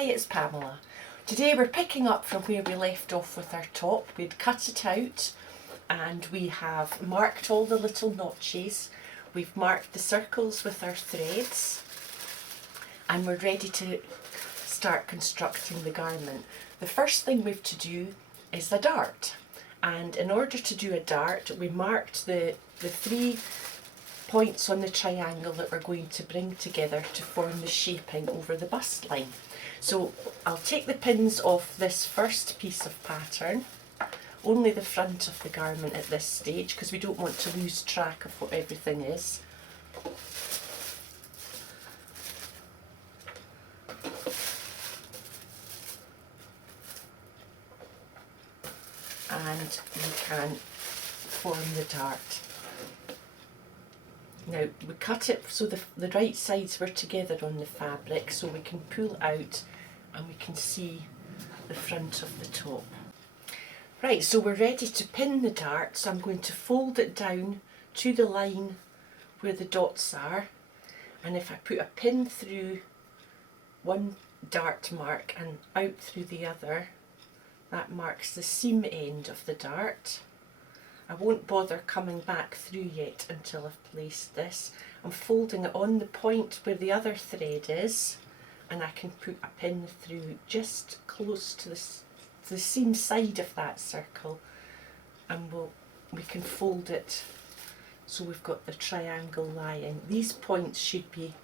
Hi, it's Pamela. Today we're picking up from where we left off with our top. We'd cut it out and we have marked all the little notches. We've marked the circles with our threads and we're ready to start constructing the garment. The first thing we've to do is the dart, and in order to do a dart we marked the 3 points on the triangle that we're going to bring together to form the shaping over the bust line. So I'll take the pins off this first piece of pattern, only the front of the garment at this stage because we don't want to lose track of what everything is. And we can form the dart. Now we cut it so the right sides were together on the fabric so we can pull out and we can see the front of the top. Right, so we're ready to pin the dart, so I'm going to fold it down to the line where the dots are, and if I put a pin through one dart mark and out through the other, that marks the seam end of the dart. I won't bother coming back through yet until I've placed this. I'm folding it on the point where the other thread is, and I can put a pin through just close to the seam side of that circle, and we can fold it so we've got the triangle lying. These points should be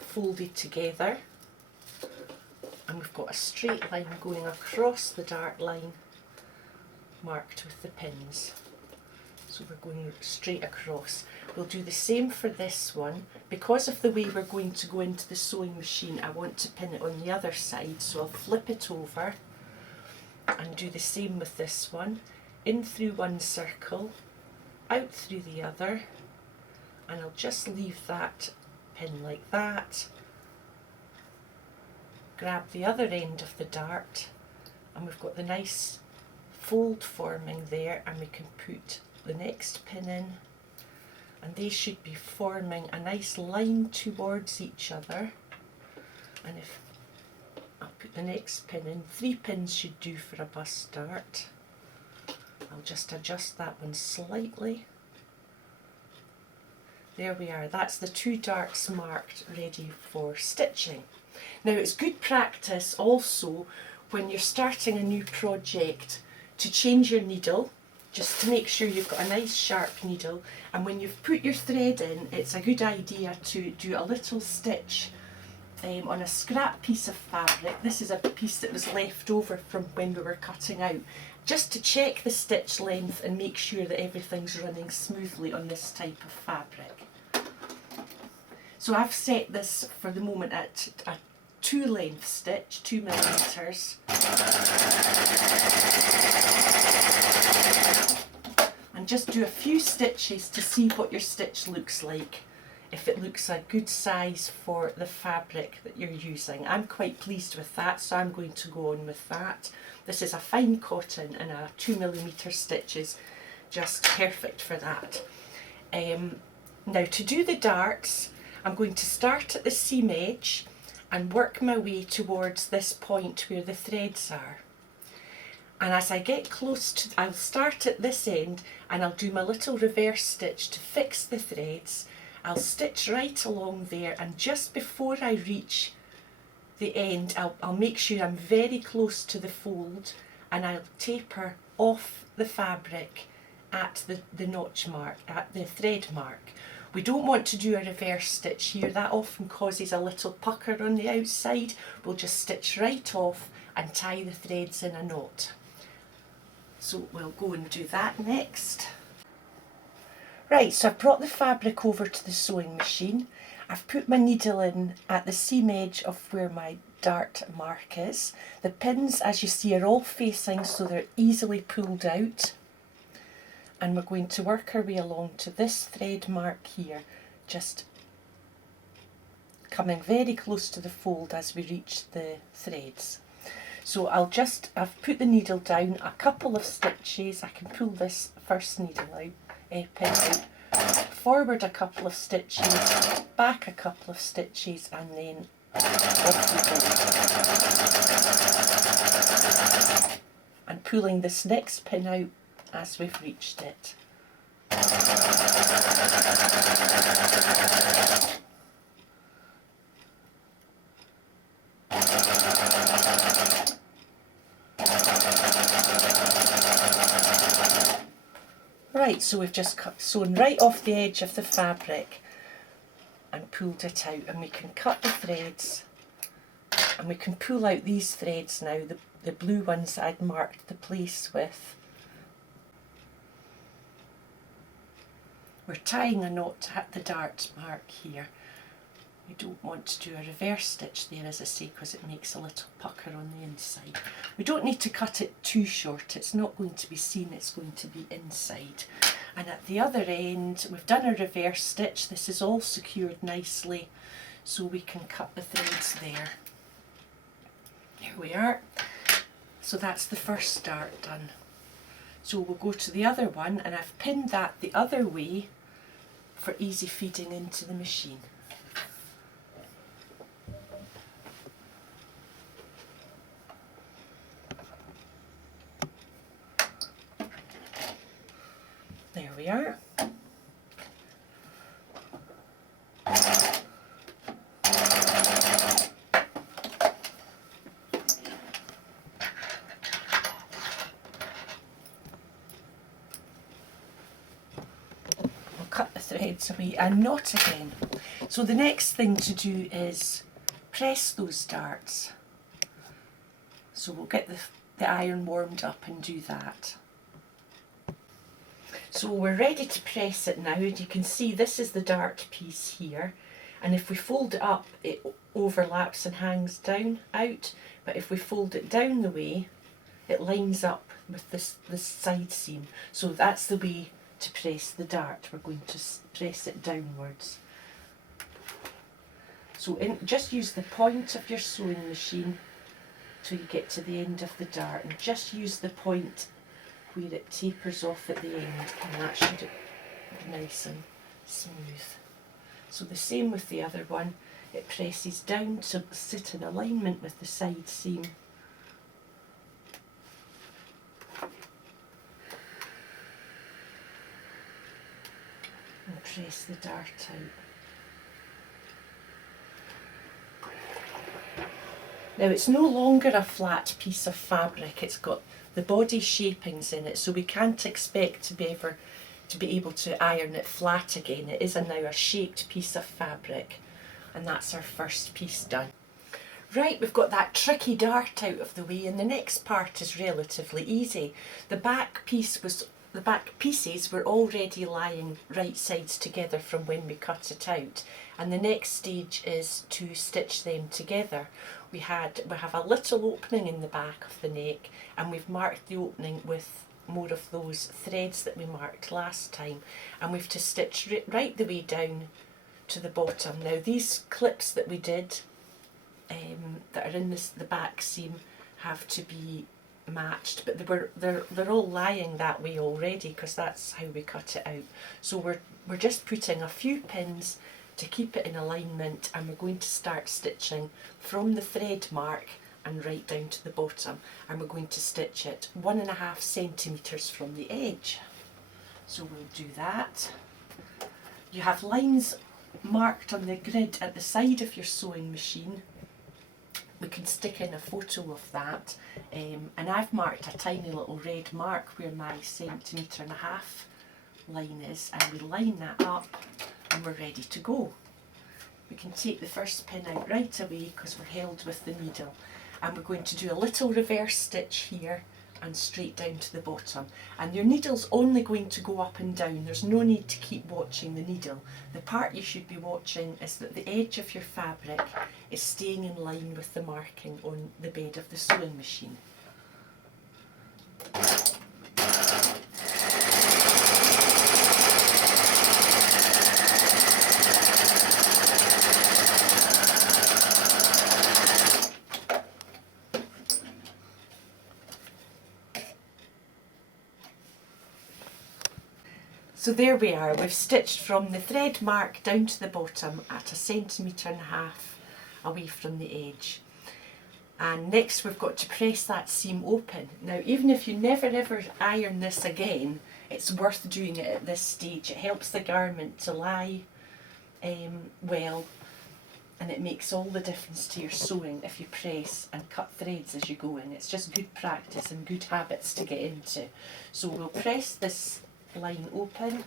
folded together, and we've got a straight line going across the dart line marked with the pins. So we're going straight across. We'll do the same for this one. Because of the way we're going to go into the sewing machine, I want to pin it on the other side, so I'll flip it over and do the same with this one. In through one circle, out through the other, and I'll just leave that pin like that. Grab the other end of the dart, and we've got the nice fold forming there, and we can put the next pin in, and they should be forming a nice line towards each other. And if I'll put the next pin in, 3 pins should do for a bust dart. I'll just adjust that one slightly. There we are, that's the 2 darts marked, ready for stitching. Now it's good practice also when you're starting a new project to change your needle, just to make sure you've got a nice sharp needle, and when you've put your thread in, it's a good idea to do a little stitch on a scrap piece of fabric. This is a piece that was left over from when we were cutting out, just to check the stitch length and make sure that everything's running smoothly on this type of fabric. So I've set this for the moment at a 2 length stitch, 2 millimeters. And just do a few stitches to see what your stitch looks like, if it looks a good size for the fabric that you're using. I'm quite pleased with that, so I'm going to go on with that. This is a fine cotton, and a 2 millimeter stitch is just perfect for that. Now to do the darts, I'm going to start at the seam edge and work my way towards this point where the threads are. And as I get close to, I'll start at this end and I'll do my little reverse stitch to fix the threads. I'll stitch right along there, and just before I reach the end, I'll make sure I'm very close to the fold, and I'll taper off the fabric at the notch mark, at the thread mark. We don't want to do a reverse stitch here, that often causes a little pucker on the outside. We'll just stitch right off and tie the threads in a knot. So we'll go and do that next. Right, so I've brought the fabric over to the sewing machine. I've put my needle in at the seam edge of where my dart mark is. The pins, as you see, are all facing so they're easily pulled out. And we're going to work our way along to this thread mark here, just coming very close to the fold as we reach the threads. So I've put the needle down a couple of stitches. I can pull this first needle out, pin out, forward a couple of stitches, back a couple of stitches, and then off we go. pulling this next pin out as we've reached it. Right, so we've just sewn right off the edge of the fabric and pulled it out, and we can cut the threads and we can pull out these threads now, the blue ones that I'd marked the place with. We're tying a knot at the dart mark here. We don't want to do a reverse stitch there, as I say, because it makes a little pucker on the inside. We don't need to cut it too short, it's not going to be seen, it's going to be inside. And at the other end, we've done a reverse stitch. This is all secured nicely, so we can cut the threads there. Here we are. So that's the first dart done. So we'll go to the other one, and I've pinned that the other way for easy feeding into the machine. There we are. We'll cut the threads away and knot again. So the next thing to do is press those darts. So we'll get the iron warmed up and do that. So we're ready to press it now, and you can see this is the dart piece here, and if we fold it up it overlaps and hangs down out, but if we fold it down the way it lines up with this side seam. So that's the way to press the dart. We're going to press it downwards. So just use the point of your sewing machine till you get to the end of the dart, and just use the point where it tapers off at the end, and that should be nice and smooth. So the same with the other one, it presses down to sit in alignment with the side seam. And press the dart out. Now it's no longer a flat piece of fabric, it's got the body shapings in it, so we can't expect to be able to iron it flat again. It is now a shaped piece of fabric, and that's our first piece done. Right, we've got that tricky dart out of the way, and the next part is relatively easy. The back pieces were already lying right sides together from when we cut it out, and the next stage is to stitch them together. We have a little opening in the back of the neck, and we've marked the opening with more of those threads that we marked last time, and we've to stitch right the way down to the bottom. Now these clips that we did that are in the back seam have to be matched, but they're all lying that way already because that's how we cut it out. So we're just putting a few pins to keep it in alignment, and we're going to start stitching from the thread mark and right down to the bottom, and we're going to stitch it 1.5 centimetres from the edge. So we'll do that. You have lines marked on the grid at the side of your sewing machine. We can stick in a photo of that, and I've marked a tiny little red mark where my 1.5 centimetre line is, and we line that up and we're ready to go. We can take the first pin out right away because we're held with the needle, and we're going to do a little reverse stitch here and straight down to the bottom, and your needle's only going to go up and down. There's no need to keep watching the needle. The part you should be watching is that the edge of your fabric is staying in line with the marking on the bed of the sewing machine. So there we are, we've stitched from the thread mark down to the bottom at 1.5 centimetres away from the edge. And next we've got to press that seam open. Now even if you never ever iron this again, it's worth doing it at this stage. It helps the garment to lie well, and it makes all the difference to your sewing if you press and cut threads as you go in. It's just good practice and good habits to get into. So we'll press this line open,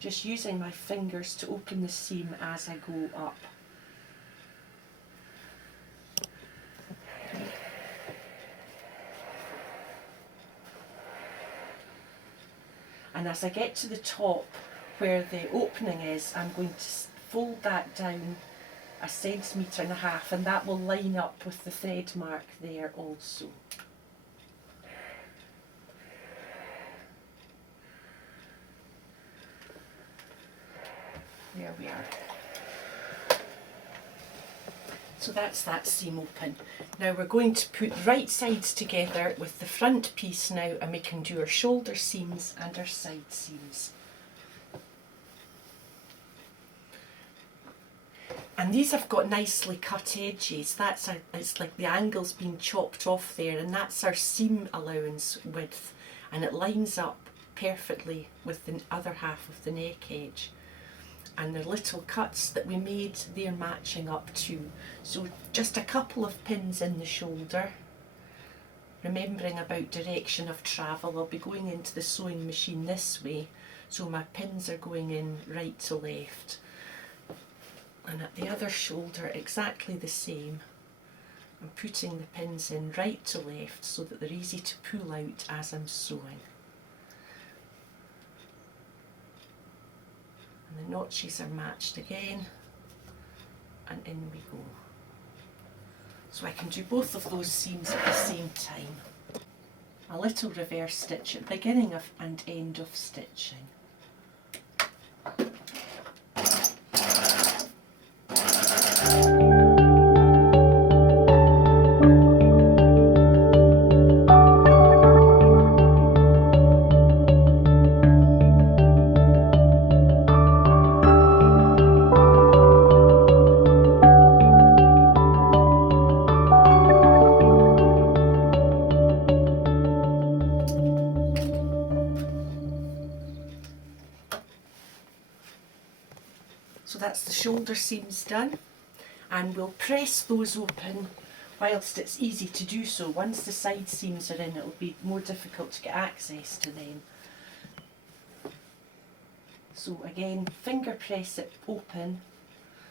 just using my fingers to open the seam as I go up. And as I get to the top where the opening is, I'm going to fold that down 1.5 centimetres, and that will line up with the thread mark there also. There we are. So that's that seam open. Now we're going to put right sides together with the front piece now, and we can do our shoulder seams and our side seams. And these have got nicely cut edges. It's like the angle's been chopped off there, and that's our seam allowance width, and it lines up perfectly with the other half of the neck edge. And the little cuts that we made, they're matching up too. So just a couple of pins in the shoulder, remembering about direction of travel. I'll be going into the sewing machine this way, so my pins are going in right to left. And at the other shoulder, exactly the same. I'm putting the pins in right to left so that they're easy to pull out as I'm sewing. And the notches are matched again, and in we go. So I can do both of those seams at the same time. A little reverse stitch at the beginning of and end of stitching. So that's the shoulder seams done, and we'll press those open whilst it's easy to do so. Once the side seams are in, it'll be more difficult to get access to them. So again, finger press it open,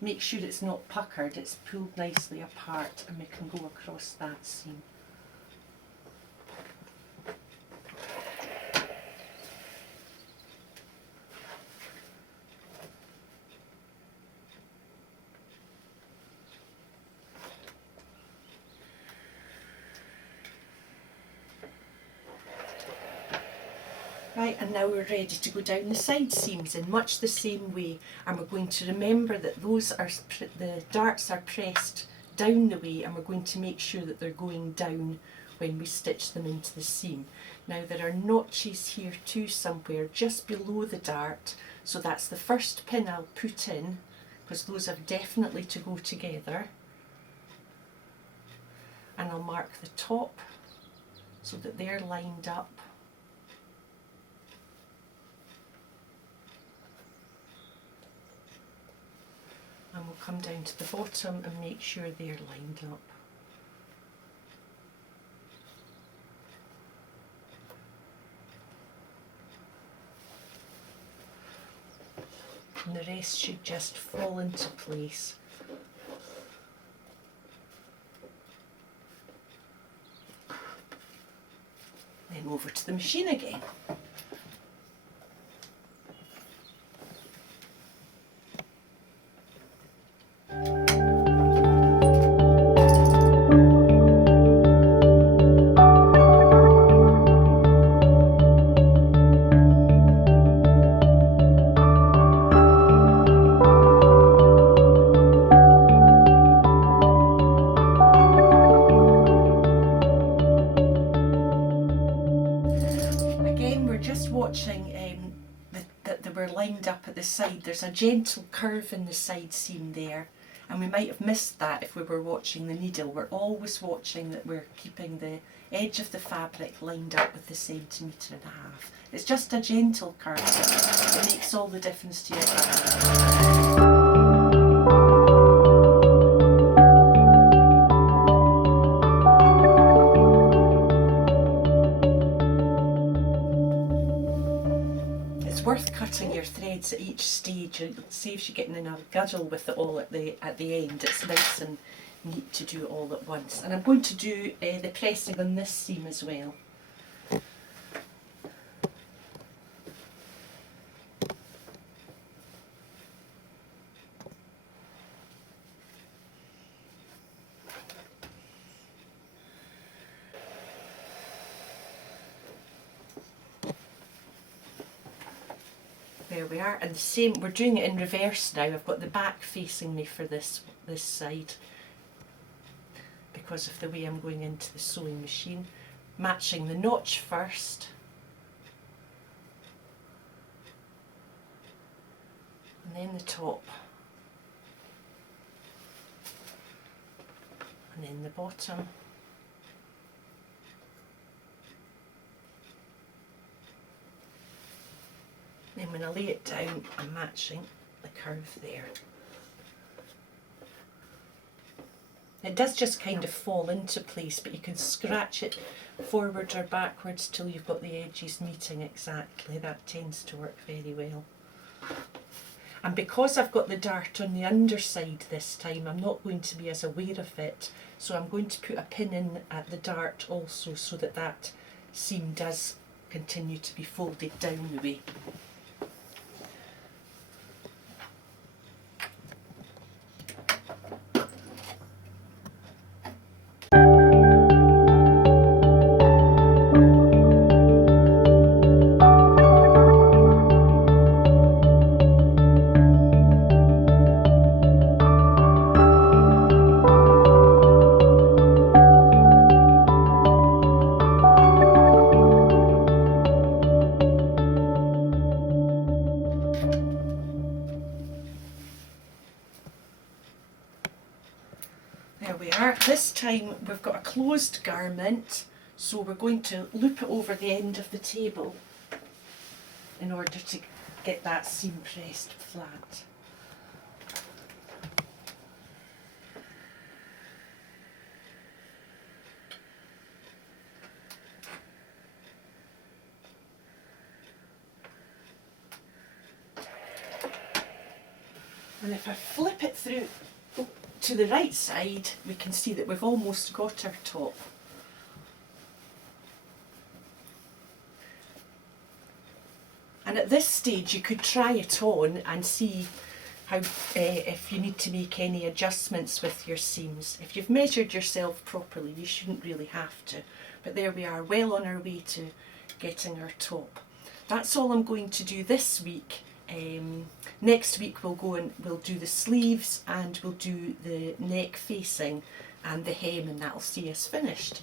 make sure it's not puckered, it's pulled nicely apart, and we can go across that seam. Right, and now we're ready to go down the side seams in much the same way, and we're going to remember that the darts are pressed down the way, and we're going to make sure that they're going down when we stitch them into the seam. Now there are notches here too somewhere just below the dart, so that's the first pin I'll put in, because those are definitely to go together. And I'll mark the top so that they're lined up. And we'll come down to the bottom and make sure they're lined up. And the rest should just fall into place. Then over to the machine again. That they were lined up at the side. There's a gentle curve in the side seam there, And we might have missed that if we were watching the needle. We're always watching that we're keeping the edge of the fabric lined up with the centimetre and a half. It's just a gentle curve, but it makes all the difference to your garment. It's worth cutting your threads at each stage. It saves you getting in a guddle with it all at the end. It's nice and neat to do it all at once. And I'm going to do the pressing on this seam as well. There we are, and the same, we're doing it in reverse now. I've got the back facing me for this side because of the way I'm going into the sewing machine. Matching the notch first, and then the top, and then the bottom. Then when I lay it down, I'm matching the curve there. It does just kind of fall into place, but you can scratch it forward or backwards till you've got the edges meeting exactly. That tends to work very well. And because I've got the dart on the underside this time, I'm not going to be as aware of it. So I'm going to put a pin in at the dart also, so that that seam does continue to be folded down the way. There we are. This time we've got a closed garment, so we're going to loop it over the end of the table in order to get that seam pressed flat. And if I flip it through to the right side, we can see that we've almost got our top. And at this stage you could try it on and see how if you need to make any adjustments with your seams. If you've measured yourself properly, you shouldn't really have to. But there we are, well on our way to getting our top. That's all I'm going to do this week. Next week we'll go and we'll do the sleeves and we'll do the neck facing and the hem, and that'll see us finished.